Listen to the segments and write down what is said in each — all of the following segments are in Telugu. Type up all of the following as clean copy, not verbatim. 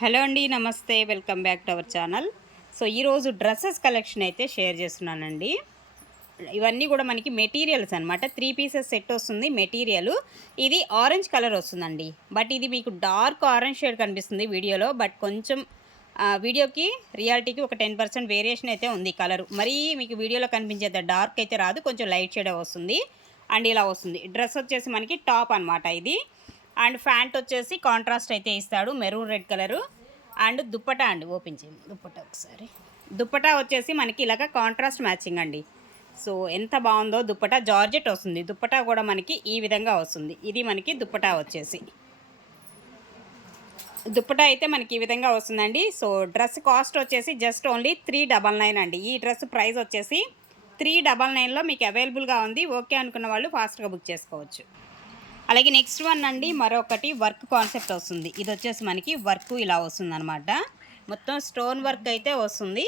హలో అండి, నమస్తే. Welcome back to our channel. So ఈరోజు డ్రెస్సెస్ కలెక్షన్ అయితే షేర్ చేస్తున్నానండి. ఇవన్నీ కూడా మనకి మెటీరియల్స్ అనమాట. 3 పీసెస్ సెట్ వస్తుంది మెటీరియల్. ఇది ఆరెంజ్ కలర్ వస్తుందండి. బట్ ఇది మీకు డార్క్ ఆరెంజ్ షేడ్ కనిపిస్తుంది వీడియోలో. బట్ కొంచెం వీడియోకి రియాలిటీకి ఒక 10% వేరియేషన్ అయితే ఉంది కలరు. మరీ మీకు వీడియోలో కనిపించేంత డార్క్ అయితే రాదు, కొంచెం లైట్ షేడే వస్తుంది. అండ్ ఇలా వస్తుంది. డ్రెస్ వచ్చేసి మనకి టాప్ అనమాట ఇది. అండ్ ప్యాంట్ వచ్చేసి కాంట్రాస్ట్ అయితే ఇస్తాడు, maroon red colour. And dupatta అండి, ఓపెన్ చేయండి దుప్పటా ఒకసారి. దుప్పటా వచ్చేసి మనకి ఇలాగ కాంట్రాస్ట్ మ్యాచింగ్ అండి. సో ఎంత బాగుందో దుప్పటా. జార్జెట్ వస్తుంది. దుప్పటా కూడా మనకి ఈ విధంగా వస్తుంది. ఇది మనకి దుప్పటా వచ్చేసి. దుప్పటా అయితే మనకి ఈ విధంగా వస్తుందండి. సో డ్రెస్ కాస్ట్ వచ్చేసి జస్ట్ ఓన్లీ 399 అండి. ఈ డ్రెస్ ప్రైస్ వచ్చేసి 399లో మీకు అవైలబుల్గా ఉంది. ఓకే అనుకున్న వాళ్ళు ఫాస్ట్గా బుక్ చేసుకోవచ్చు. అలాగే నెక్స్ట్ వన్ అండి, మరొకటి వర్క్ కాన్సెప్ట్ వస్తుంది. ఇది వచ్చేసి మనకి వర్క్ ఇలా వస్తుంది అనమాట. మొత్తం స్టోన్ వర్క్ అయితే వస్తుంది.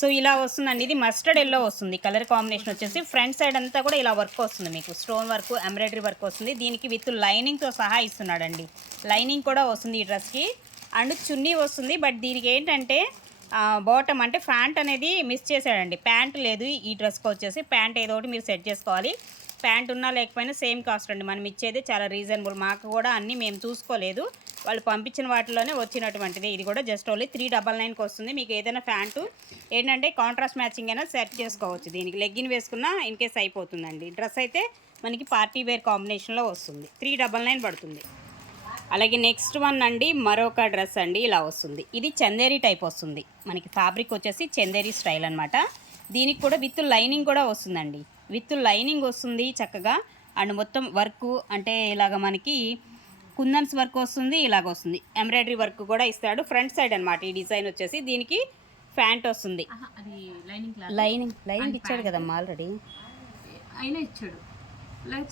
సో ఇలా వస్తుందండి. ఇది మస్టర్డ్ ఎల్లో వస్తుంది కలర్ కాంబినేషన్ వచ్చేసి. ఫ్రంట్ సైడ్ అంతా కూడా ఇలా వర్క్ వస్తుంది మీకు. స్టోన్ వర్క్, ఎంబ్రాయిడరీ వర్క్ వస్తుంది. దీనికి విత్ లైనింగ్తో సహా ఇస్తున్నాడండి. లైనింగ్ కూడా వస్తుంది ఈ డ్రెస్కి. అండ్ చున్నీ వస్తుంది. బట్ దీనికి ఏంటంటే బాటమ్ అంటే ప్యాంట్ అనేది మిస్ చేశాడండి. ప్యాంట్ లేదు ఈ డ్రెస్కి వచ్చేసి. ప్యాంట్ ఏదో ఒకటి మీరు సెట్ చేసుకోవాలి. ప్యాంట్ ఉన్నా లేకపోయినా సేమ్ కాస్ట్ అండి. మనం ఇచ్చేది చాలా రీజనబుల్. మాకు కూడా అన్నీ మేము చూసుకోలేదు, వాళ్ళు పంపించిన వాటిలోనే వచ్చినటువంటిది. ఇది కూడా జస్ట్ ఓన్లీ 399కి వస్తుంది. మీకు ఏదైనా ప్యాంటు ఏంటంటే కాంట్రాస్ట్ మ్యాచింగ్ అయినా సెట్ చేసుకోవచ్చు. దీనికి లెగ్గిన్ వేసుకున్నా ఇన్ కేస్ అయిపోతుందండి. డ్రెస్ అయితే మనకి పార్టీ వేర్ కాంబినేషన్లో వస్తుంది. 399 పడుతుంది. అలాగే నెక్స్ట్ వన్ అండి, మరొక డ్రెస్ అండి ఇలా వస్తుంది. ఇది చందేరి టైప్ వస్తుంది మనకి. ఫ్యాబ్రిక్ వచ్చేసి చందేరి స్టైల్ అనమాట. దీనికి కూడా విత్ లైనింగ్ కూడా వస్తుందండి. విత్ లైనింగ్ వస్తుంది చక్కగా. అండ్ మొత్తం వర్క్ అంటే ఇలాగ మనకి కుందన్స్ వర్క్ వస్తుంది, ఇలాగ వస్తుంది. ఎంబ్రాయిడరీ వర్క్ కూడా ఇస్తాడు ఫ్రంట్ సైడ్ అనమాట. ఈ డిజైన్ వచ్చేసి దీనికి ప్యాంట్ వస్తుంది. లైనింగ్ ఇచ్చాడు కదమ్మా ఆల్రెడీ, అయినా ఇచ్చాడు.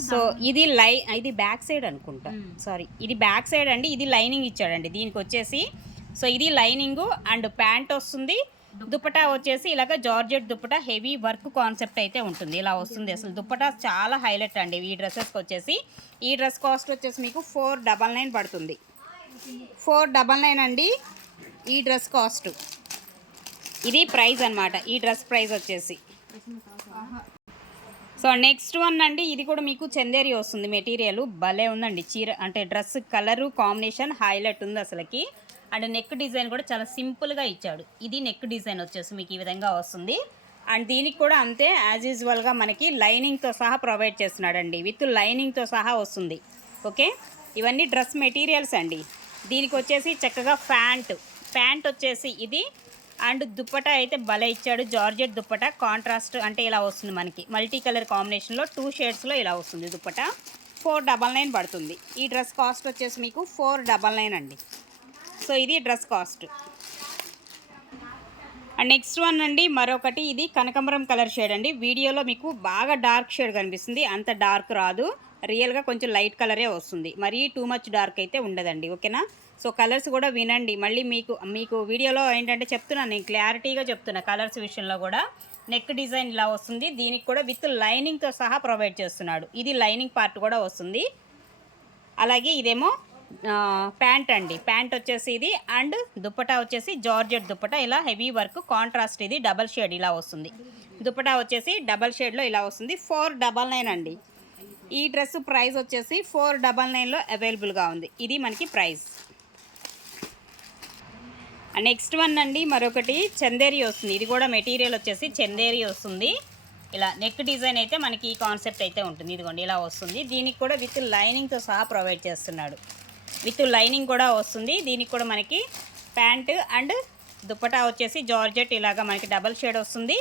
సో ఇది బ్యాక్ సైడ్ అనుకుంటా. సారీ, ఇది బ్యాక్ సైడ్ అండి. ఇది లైనింగ్ ఇచ్చాడండి దీనికి వచ్చేసి. సో ఇది లైనింగ్ అండ్ ప్యాంట్ వస్తుంది. దుప్పటా వచ్చేసి ఇలాగ georgette dupatta, heavy work concept అయితే ఉంటుంది. ఇలా వస్తుంది. అసలు దుప్పటా చాలా హైలైట్ అండి ఈ డ్రెస్సెస్కి వచ్చేసి. ఈ డ్రెస్ కాస్ట్ వచ్చేసి మీకు 499 పడుతుంది. 499 అండి ఈ డ్రెస్ కాస్ట్. ఇది ప్రైస్ అనమాట, ఈ డ్రెస్ ప్రైస్ వచ్చేసి. సో నెక్స్ట్ వన్ అండి, ఇది కూడా మీకు చందేరి వస్తుంది మెటీరియల్. భలే ఉందండి చీర. అంటే డ్రెస్ కలరు కాంబినేషన్ హైలైట్ ఉంది అసలుకి. అండ్ నెక్ డిజైన్ కూడా చాలా సింపుల్గా ఇచ్చాడు. ఇది నెక్ డిజైన్ వచ్చేసి మీకు ఈ విధంగా వస్తుంది. అండ్ దీనికి కూడా అంతే యాజ్ యూజువల్గా మనకి లైనింగ్తో సహా ప్రొవైడ్ చేస్తున్నాడండి. విత్ లైనింగ్తో సహా వస్తుంది. ఓకే, ఇవన్నీ డ్రెస్ మెటీరియల్స్ అండి. దీనికి వచ్చేసి చక్కగా ప్యాంట్ వచ్చేసి ఇది. అండ్ దుప్పటా అయితే భలే ఇచ్చాడు. జార్జెట్ దుప్పటా కాంట్రాస్ట్ అంటే ఇలా వస్తుంది మనకి. మల్టీ కలర్ కాంబినేషన్లో 2 షేడ్స్లో ఇలా వస్తుంది దుప్పటా. 499 పడుతుంది. ఈ డ్రెస్ కాస్ట్ వచ్చేసి మీకు 499 అండి. సో ఇది dress cost. And next one అండి, మరొకటి. ఇది కనకాంబరం కలర్ షేడ్ అండి. వీడియోలో మీకు బాగా డార్క్ షేడ్ కనిపిస్తుంది, అంత డార్క్ రాదు. రియల్గా కొంచెం లైట్ కలరే వస్తుంది. మరీ టూ మచ్ డార్క్ అయితే ఉండదండి. ఓకేనా? సో కలర్స్ కూడా వినండి. మళ్ళీ మీకు వీడియోలో ఏంటంటే చెప్తున్నాను, నేను క్లారిటీగా చెప్తున్నా కలర్స్ విషయంలో కూడా. నెక్ డిజైన్ ఇలా వస్తుంది. దీనికి కూడా విత్ లైనింగ్తో సహా ప్రొవైడ్ చేస్తున్నాడు. ఇది లైనింగ్ పార్ట్ కూడా వస్తుంది. అలాగే ఇదేమో ప్యాంట్ అండి. ప్యాంట్ వచ్చేసి ఇది. అండ్ దుప్పటా వచ్చేసి జార్జెట్ దుప్పటా, ఇలా హెవీ వర్క్ కాంట్రాస్ట్. ఇది డబల్ షేడ్ ఇలా వస్తుంది. దుప్పటా వచ్చేసి డబల్ షేడ్లో ఇలా వస్తుంది. 499 అండి. ఈ డ్రెస్ ప్రైస్ వచ్చేసి 499లో అవైలబుల్గా ఉంది. ఇది మనకి ప్రైస్. నెక్స్ట్ వన్ అండి, మరొకటి చందేరి వస్తుంది. ఇది కూడా మెటీరియల్ వచ్చేసి చందేరి వస్తుంది. ఇలా నెక్ డిజైన్ అయితే మనకి ఈ కాన్సెప్ట్ అయితే ఉంటుంది. ఇదిగోండి ఇలా వస్తుంది. దీనికి కూడా విత్ లైనింగ్తో సహా ప్రొవైడ్ చేస్తున్నాడు. విత్ లైనింగ్ కూడా వస్తుంది. దీనికి కూడా మనకి ప్యాంట్ అండ్ దుప్పటా వచ్చేసి జార్జెట్ ఇలాగా మనకి డబల్ షేడ్ వస్తుంది.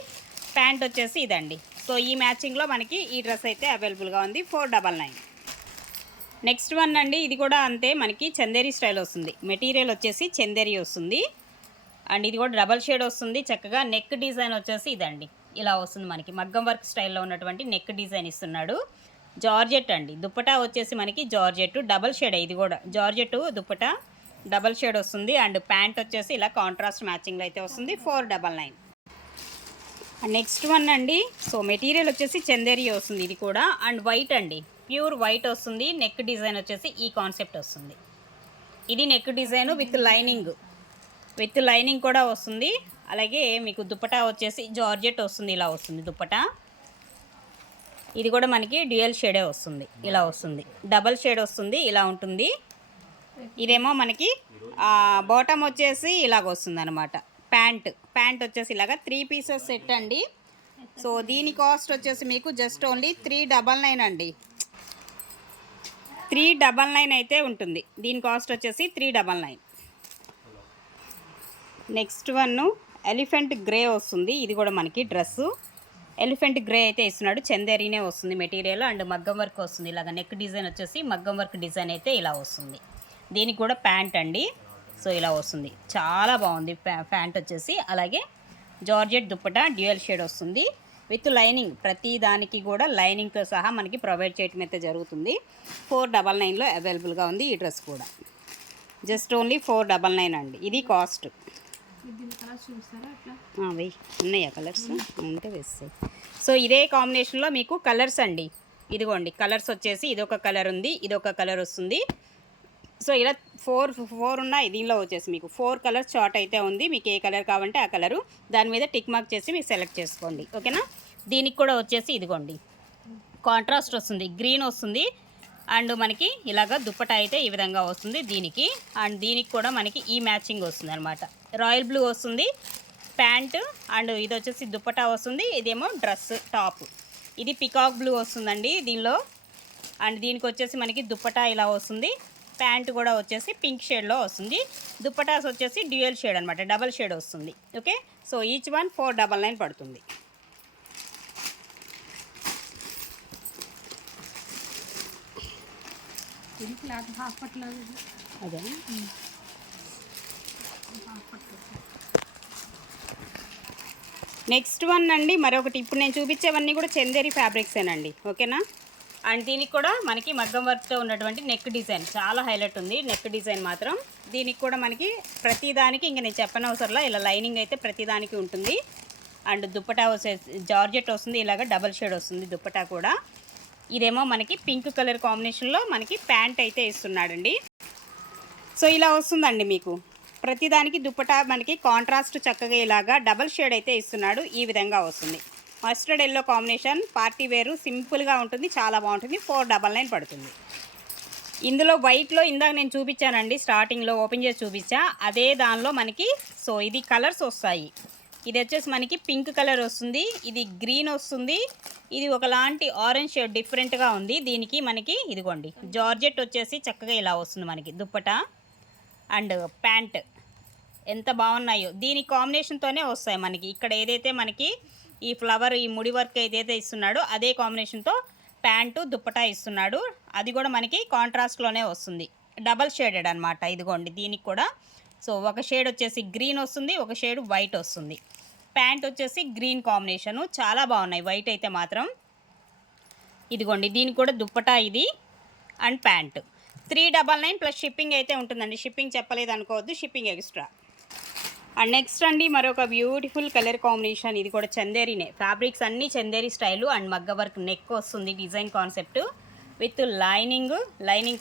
ప్యాంట్ వచ్చేసి ఇదండి. సో ఈ మ్యాచింగ్లో మనకి ఈ డ్రెస్ అయితే అవైలబుల్గా ఉంది. 499. నెక్స్ట్ వన్ అండి, ఇది కూడా అంతే మనకి చందేరి స్టైల్ వస్తుంది. మెటీరియల్ వచ్చేసి చందేరి వస్తుంది. అండ్ ఇది కూడా డబల్ షేడ్ వస్తుంది. చక్కగా నెక్ డిజైన్ వచ్చేసి ఇదండి ఇలా వస్తుంది మనకి. మగ్గం వర్క్ స్టైల్లో ఉన్నటువంటి నెక్ డిజైన్ ఇస్తున్నాడు. జార్జెట్ అండి. దుప్పటా వచ్చేసి మనకి జార్జెట్ డబల్ షేడ్. ఇది కూడా జార్జెట్ దుప్పటా డబల్ షేడ్ వస్తుంది. అండ్ ప్యాంట్ వచ్చేసి ఇలా కాంట్రాస్ట్ మ్యాచింగ్లో అయితే వస్తుంది. 499. నెక్స్ట్ వన్ అండి, సో మెటీరియల్ వచ్చేసి చందేరి వస్తుంది ఇది కూడా. అండ్ వైట్ అండి, ప్యూర్ వైట్ వస్తుంది. నెక్ డిజైన్ వచ్చేసి ఈ కాన్సెప్ట్ వస్తుంది. ఇది నెక్ డిజైన్ విత్ లైనింగ్ కూడా వస్తుంది. అలాగే మీకు దుప్పటా వచ్చేసి జార్జెట్ వస్తుంది, ఇలా వస్తుంది దుప్పటా. ఇది కూడా మనకి డ్యూయల్ షేడే వస్తుంది, ఇలా వస్తుంది, డబల్ షేడ్ వస్తుంది, ఇలా ఉంటుంది. ఇదేమో మనకి బాటమ్ వచ్చేసి ఇలాగ వస్తుంది అనమాట. ప్యాంట్ వచ్చేసి ఇలాగ 3 పీసెస్ సెట్ అండి. సో దీని కాస్ట్ వచ్చేసి మీకు జస్ట్ ఓన్లీ 399 అండి. 399 అయితే ఉంటుంది. దీని కాస్ట్ వచ్చేసి 399. నెక్స్ట్ వన్ ఎలిఫెంట్ గ్రే వస్తుంది. ఇది కూడా మనకి డ్రెస్సు ఎలిఫెంట్ గ్రే అయితే ఇస్తున్నాడు. చందేరీనే వస్తుంది మెటీరియల్ అండ్ మగ్గం వర్క్ వస్తుంది. ఇలాగ నెక్ డిజైన్ వచ్చేసి మగ్గం వర్క్ డిజైన్ అయితే ఇలా వస్తుంది. దీనికి కూడా ప్యాంట్ అండి. సో ఇలా వస్తుంది, చాలా బాగుంది ప్యాంట్ వచ్చేసి. అలాగే జార్జెట్ దుప్పటా డ్యూయల్ షేడ్ వస్తుంది విత్ లైనింగ్. ప్రతి దానికి కూడా లైనింగ్తో సహా మనకి ప్రొవైడ్ చేయడం అయితే జరుగుతుంది. 499లో అవైలబుల్గా ఉంది ఈ డ్రెస్ కూడా. జస్ట్ ఓన్లీ 499 అండి. ఇది కాస్ట్. వెయ్యి ఉన్నాయా కలర్స్? ఉంటే వేస్తాయి. సో ఇదే కాంబినేషన్లో మీకు కలర్స్ అండి. ఇదిగోండి కలర్స్ వచ్చేసి ఇదొక కలర్ ఉంది, ఇదొక కలర్ వస్తుంది. సో ఇలా ఫోర్ ఉన్నాయి. దీనిలో వచ్చేసి మీకు 4 కలర్స్ చార్ట్ అయితే ఉంది. మీకు ఏ కలర్ కావాలంటే ఆ కలరు దాని మీద టిక్ మార్క్ చేసి మీరు సెలెక్ట్ చేసుకోండి, ఓకేనా. దీనికి కూడా వచ్చేసి ఇదిగోండి కాంట్రాస్ట్ వస్తుంది, గ్రీన్ వస్తుంది. అండ్ మనకి ఇలాగ దుప్పటా అయితే ఈ విధంగా వస్తుంది దీనికి. అండ్ దీనికి కూడా మనకి ఈ మ్యాచింగ్ వస్తుంది అనమాట. రాయల్ బ్లూ వస్తుంది ప్యాంటు, అండ్ ఇది వచ్చేసి దుప్పటా వస్తుంది. ఇదేమో డ్రెస్ టాప్. ఇది పికాక్ బ్లూ వస్తుందండి దీనిలో. అండ్ దీనికి వచ్చేసి మనకి దుప్పటా ఇలా వస్తుంది. ప్యాంట్ కూడా వచ్చేసి పింక్ షేడ్లో వస్తుంది. దుప్పటాస్ వచ్చేసి డ్యూయల్ షేడ్ అనమాట, డబల్ షేడ్ వస్తుంది. ఓకే, సో ఈచ్ వన్ 499 పడుతుంది. అదే నెక్స్ట్ వన్ అండి మరొకటి. ఇప్పుడు నేను చూపించేవన్నీ కూడా చందేరి ఫ్యాబ్రిక్సేనండి, ఓకేనా. అండ్ దీనికి కూడా మనకి మగ్గం వర్క్తో ఉన్నటువంటి నెక్ డిజైన్ చాలా హైలైట్ ఉంది. నెక్ డిజైన్ మాత్రం దీనికి కూడా మనకి ప్రతిదానికి ఇంకా నేను చెప్పనవసరంలా ఇలా లైనింగ్ అయితే ప్రతిదానికి ఉంటుంది. అండ్ దుప్పటా వచ్చేసి జార్జెట్ వస్తుంది, ఇలాగ డబల్ షేడ్ వస్తుంది దుప్పటా కూడా. ఇదేమో మనకి పింక్ కలర్ కాంబినేషన్లో మనకి ప్యాంట్ అయితే ఇస్తున్నాడండి. సో ఇలా వస్తుందండి మీకు ప్రతిదానికి దుప్పటా మనకి కాంట్రాస్ట్ చక్కగా ఇలాగా డబల్ షేడ్ అయితే ఇస్తున్నాడు. ఈ విధంగా వస్తుంది. మస్టర్డ్ ఎల్లో కాంబినేషన్, పార్టీ వేరు, సింపుల్గా ఉంటుంది, చాలా బాగుంటుంది. 499 పడుతుంది. ఇందులో వైట్లో ఇందాక నేను చూపించానండి, స్టార్టింగ్లో ఓపెన్ చేసి చూపించా, అదే దానిలో మనకి సో ఇది కలర్స్ వస్తాయి. ఇది వచ్చేసి మనకి పింక్ కలర్ వస్తుంది, ఇది గ్రీన్ వస్తుంది, ఇది ఒకలాంటి ఆరెంజ్ షేడ్ డిఫరెంట్గా ఉంది. దీనికి మనకి ఇదిగోండి జార్జెట్ వచ్చేసి చక్కగా ఇలా వస్తుంది మనకి దుప్పటా అండ్ ప్యాంట్. ఎంత బాగున్నాయో దీని కాంబినేషన్తోనే వస్తాయి మనకి. ఇక్కడ ఏదైతే మనకి ఈ ఫ్లవర్ ఈ ముడి వర్క్ ఏదైతే ఇస్తున్నాడో అదే కాంబినేషన్తో ప్యాంటు దుప్పటా ఇస్తున్నాడు. అది కూడా మనకి కాంట్రాస్ట్లోనే వస్తుంది, డబల్ షేడెడ్ అనమాట. ఇదిగోండి దీనికి కూడా సో ఒక షేడ్ వచ్చేసి గ్రీన్ వస్తుంది, ఒక షేడ్ వైట్ వస్తుంది. ప్యాంట్ వచ్చేసి గ్రీన్ కాంబినేషను, చాలా బాగున్నాయి వైట్ అయితే మాత్రం. ఇదిగోండి దీనికి కూడా దుప్పటా ఇది అండ్ ప్యాంట్. 399 ప్లస్ షిప్పింగ్ అయితే ఉంటుందండి. షిప్పింగ్ చెప్పలేదు అనుకోవద్దు, షిప్పింగ్ ఎక్స్ట్రా. అండ్ నెక్స్ట్ అండి మరొక బ్యూటిఫుల్ కలర్ కాంబినేషన్. ఇది కూడా చందేరీనే, ఫ్యాబ్రిక్స్ అన్నీ చందేరీ స్టైలు అండ్ మగ్గ వర్క్ నెక్ వస్తుంది డిజైన్ కాన్సెప్ట్ విత్ లైనింగ్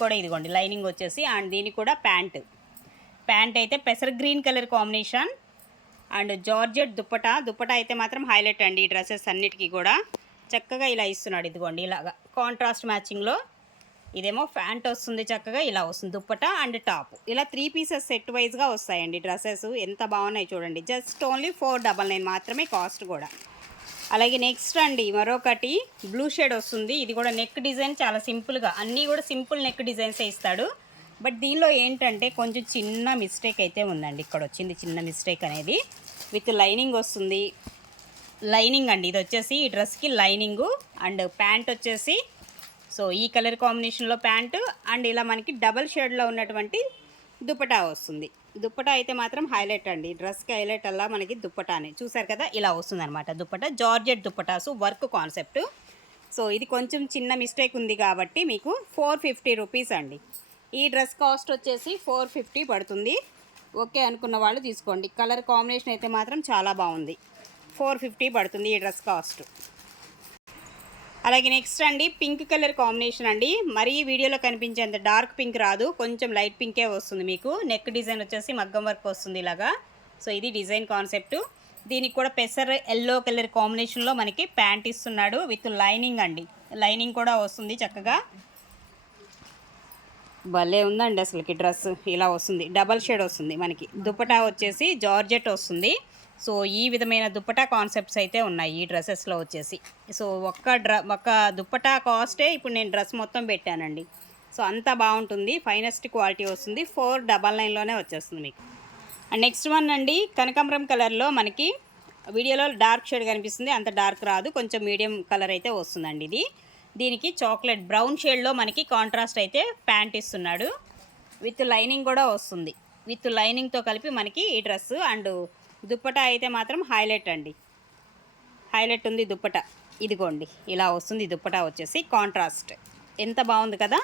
కూడా ఇదిగోండి లైనింగ్ వచ్చేసి. అండ్ దీనికి కూడా ప్యాంట్ అయితే పెసర్ green colour combination and georgette dupatta అయితే మాత్రం హైలైట్ అండి. ఈ డ్రెస్సెస్ అన్నిటికీ కూడా చక్కగా ఇలా ఇస్తున్నాడు. ఇదిగోండి ఇలాగా కాంట్రాస్ట్ మ్యాచింగ్లో. ఇదేమో ప్యాంట్ వస్తుంది, చక్కగా ఇలా వస్తుంది దుప్పటా అండ్ టాప్. ఇలా 3 పీసెస్ సెట్ వైజ్గా వస్తాయండి డ్రెస్సెస్. ఎంత బాగున్నాయి చూడండి. జస్ట్ ఓన్లీ 499 మాత్రమే కాస్ట్ కూడా. అలాగే నెక్స్ట్ అండి మరొకటి బ్లూ షేడ్ వస్తుంది. ఇది కూడా నెక్ డిజైన్ చాలా సింపుల్గా, అన్నీ కూడా సింపుల్ నెక్ డిజైన్సే ఇస్తాడు. బట్ దీనిలో ఏంటంటే కొంచెం చిన్న మిస్టేక్ అయితే ఉందండి. ఇక్కడ వచ్చింది చిన్న మిస్టేక్ అనేది. విత్ లైనింగ్ వస్తుంది, లైనింగ్ అండి. ఇది వచ్చేసి ఈ డ్రెస్కి లైనింగు అండ్ ప్యాంట్ వచ్చేసి సో ఈ కలర్ కాంబినేషన్లో ప్యాంటు అండ్ ఇలా మనకి డబల్ షేడ్లో ఉన్నటువంటి దుప్పటా వస్తుంది. దుప్పటా అయితే మాత్రం హైలైట్ అండి. డ్రెస్కి హైలైట్ అలా మనకి దుప్పటానే చూసారు కదా, ఇలా వస్తుంది అనమాట dupatta. Georgette dupattas work concept. So ఇది కొంచెం చిన్న మిస్టేక్ ఉంది కాబట్టి మీకు 450 రూపీస్ అండి. ఈ డ్రెస్ కాస్ట్ వచ్చేసి 450 పడుతుంది. ఓకే అనుకున్న వాళ్ళు తీసుకోండి. కలర్ కాంబినేషన్ అయితే మాత్రం చాలా బాగుంది. 450 పడుతుంది ఈ డ్రెస్ కాస్ట్. అలాగే నెక్స్ట్ అండి పింక్ కలర్ కాంబినేషన్ అండి. మరీ వీడియోలో కనిపించేంత డార్క్ పింక్ రాదు, కొంచెం లైట్ పింకే వస్తుంది మీకు. నెక్ డిజైన్ వచ్చేసి మగ్గం వర్క్ వస్తుంది ఇలాగా. సో ఇది డిజైన్ కాన్సెప్ట్. దీనికి కూడా పెసర్ ఎల్లో కలర్ కాంబినేషన్లో మనకి ప్యాంట్ ఇస్తున్నాడు విత్ లైనింగ్ అండి. లైనింగ్ కూడా వస్తుంది చక్కగా. భలే ఉందండి అసలుకి డ్రెస్. ఇలా వస్తుంది, డబల్ షేడ్ వస్తుంది మనకి. దుపటా వచ్చేసి జార్జెట్ వస్తుంది. సో ఈ విధమైన దుపటా కాన్సెప్ట్స్ అయితే ఉన్నాయి ఈ డ్రెస్సెస్లో వచ్చేసి. సో ఒక్క దుపటా కాస్టే ఇప్పుడు నేను డ్రెస్ మొత్తం పెట్టానండి. సో అంత బాగుంటుంది, ఫైనెస్ట్ క్వాలిటీ వస్తుంది. 499లోనే వచ్చేస్తుంది మీకు. అండ్ నెక్స్ట్ వన్ అండి కనకాంబరం కలర్లో మనకి వీడియోలో డార్క్ షేడ్ కనిపిస్తుంది, అంత డార్క్ రాదు, కొంచెం మీడియం కలర్ అయితే వస్తుందండి ఇది. దీనికి చాక్లెట్ బ్రౌన్ షేడ్లో మనకి కాంట్రాస్ట్ అయితే ప్యాంట్ ఇస్తున్నాడు విత్ లైనింగ్ కూడా వస్తుంది. విత్ లైనింగ్తో కలిపి మనకి ఈ డ్రెస్. అండ్ దుప్పటా అయితే మాత్రం హైలైట్ అండి, హైలైట్ ఉంది దుప్పటా. ఇదిగోండి ఇలా వస్తుంది దుప్పటా వచ్చేసి కాంట్రాస్ట్. ఎంత బాగుంది కదా.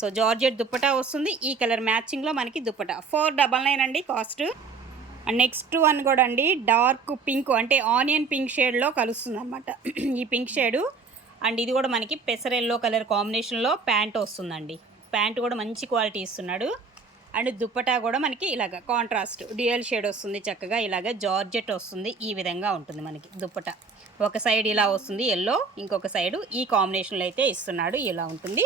సో జార్జెట్ దుప్పటా వస్తుంది, ఈ కలర్ మ్యాచింగ్లో మనకి దుప్పటా. 499 అండి కాస్ట్. అండ్ నెక్స్ట్ వన్ కూడా అండి డార్క్ పింక్ అంటే ఆనియన్ పింక్ షేడ్లో కలుస్తుంది అనమాట ఈ పింక్ షేడు. అండ్ ఇది కూడా మనకి పెసర్ ఎల్లో కలర్ కాంబినేషన్లో ప్యాంట్ వస్తుందండి. ప్యాంట్ కూడా మంచి క్వాలిటీ ఇస్తున్నాడు. అండ్ దుప్పటా కూడా మనకి ఇలాగ కాంట్రాస్ట్ డ్యూయల్ షేడ్ వస్తుంది చక్కగా. ఇలాగ జార్జెట్ వస్తుంది, ఈ విధంగా ఉంటుంది మనకి దుప్పటా. ఒక సైడ్ ఇలా వస్తుంది ఎల్లో, ఇంకొక సైడు ఈ కాంబినేషన్లో అయితే ఇస్తున్నాడు. ఇలా ఉంటుంది.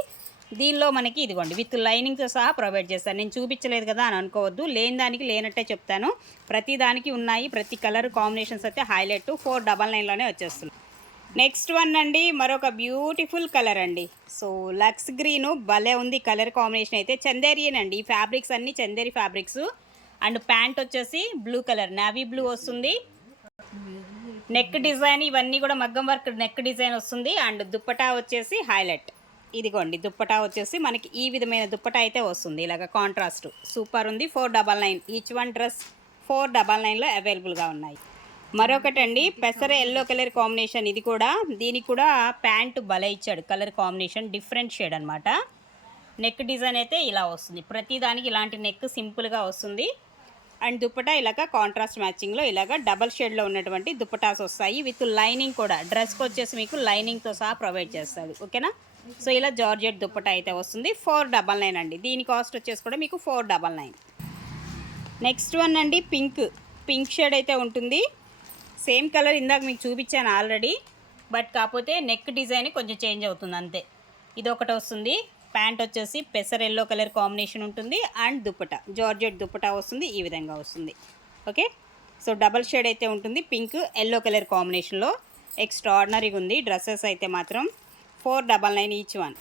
దీనిలో మనకి ఇదిగోండి విత్ లైనింగ్తో సహా ప్రొవైడ్ చేస్తాను. నేను చూపించలేదు కదా అని అనుకోవద్దు, లేని దానికి లేనట్టే చెప్తాను. ప్రతి దానికి ఉన్నాయి, ప్రతి కలర్ కాంబినేషన్స్ అయితే హైలైట్. 499లోనే వచ్చేస్తుంది. నెక్స్ట్ వన్ అండి మరొక బ్యూటిఫుల్ కలర్ అండి. సో లక్స్ గ్రీను భలే ఉంది కలర్ కాంబినేషన్ అయితే. చందేరియన్ అండి, ఈ ఫ్యాబ్రిక్స్ అన్నీ చందేరి ఫ్యాబ్రిక్స్. అండ్ ప్యాంట్ వచ్చేసి బ్లూ కలర్ నావీ బ్లూ వస్తుంది. నెక్ డిజైన్ ఇవన్నీ కూడా మగ్గం వర్క్ నెక్ డిజైన్ వస్తుంది. అండ్ దుప్పటా వచ్చేసి హైలైట్. ఇదిగోండి దుప్పటా వచ్చేసి మనకి ఈ విధమైన దుప్పటా అయితే వస్తుంది ఇలాగ కాంట్రాస్ట్. సూపర్ ఉంది. 499 ఈచ్ వన్ డ్రెస్ 499లో అవైలబుల్గా ఉన్నాయి. మరొకటండి పెసర ఎల్లో కలర్ కాంబినేషన్. ఇది కూడా దీనికి కూడా ప్యాంటు భలే ఇచ్చాడు కలర్ కాంబినేషన్, డిఫరెంట్ షేడ్ అనమాట. నెక్ డిజైన్ అయితే ఇలా వస్తుంది, ప్రతి దానికి ఇలాంటి నెక్ సింపుల్గా వస్తుంది. అండ్ దుప్పటా ఇలాగ కాంట్రాస్ట్ మ్యాచింగ్లో ఇలాగ డబల్ షేడ్లో ఉన్నటువంటి దుప్పటాస్ వస్తాయి విత్ లైనింగ్ కూడా. డ్రెస్కి వచ్చేసి మీకు లైనింగ్తో సహా ప్రొవైడ్ చేస్తాడు. ఓకేనా. సో ఇలా జార్జెట్ దుప్పటా అయితే వస్తుంది. 499 అండి. దీని కాస్ట్ వచ్చేసి కూడా మీకు 499. నెక్స్ట్ వన్ అండి పింక్ షేడ్ అయితే ఉంటుంది. సేమ్ కలర్ ఇందాక మీకు చూపించాను ఆల్రెడీ, బట్ కాకపోతే నెక్ డిజైన్ కొంచెం చేంజ్ అవుతుంది అంతే. ఇది ఒకటి వస్తుంది. ప్యాంట్ వచ్చేసి పెసర్ ఎల్లో కలర్ కాంబినేషన్ ఉంటుంది. అండ్ దుప్పటా జార్జెట్ దుప్పటా వస్తుంది, ఈ విధంగా వస్తుంది. ఓకే. సో డబల్ షేడ్ అయితే ఉంటుంది పింక్ ఎల్లో కలర్ కాంబినేషన్లో. ఎక్స్ట్రాడినరీగా ఉంది డ్రెస్సెస్ అయితే మాత్రం. 499 ఈచ్ వన్.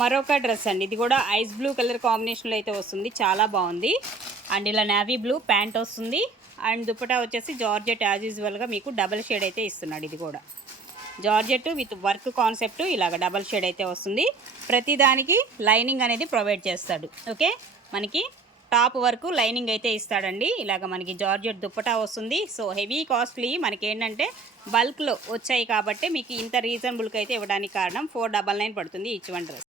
మరొక డ్రెస్ అండి, ఇది కూడా ఐస్ బ్లూ కలర్ కాంబినేషన్లో అయితే వస్తుంది, చాలా బాగుంది. అండ్ ఇలా నావీ బ్లూ ప్యాంట్ వస్తుంది. అండ్ దుప్పటా వచ్చేసి జార్జెట్ యాజ్ యూజువల్గా మీకు డబల్ షేడ్ అయితే ఇస్తున్నాడు. ఇది కూడా జార్జెట్ విత్ వర్క్ కాన్సెప్ట్ ఇలాగ డబల్ షేడ్ అయితే వస్తుంది. ప్రతిదానికి లైనింగ్ అనేది ప్రొవైడ్ చేస్తాడు. ఓకే. మనకి టాప్ వరకు లైనింగ్ అయితే ఇస్తాడండి. ఇలాగ మనకి జార్జెట్ దుప్పటా వస్తుంది. సో హెవీ కాస్ట్లీ మనకి ఏంటంటే బల్క్లో వచ్చాయి కాబట్టి మీకు ఇంత రీజనబుల్కి అయితే ఇవ్వడానికి కారణం. 499 పడుతుంది ఈచ్ వన్ డ్రెస్.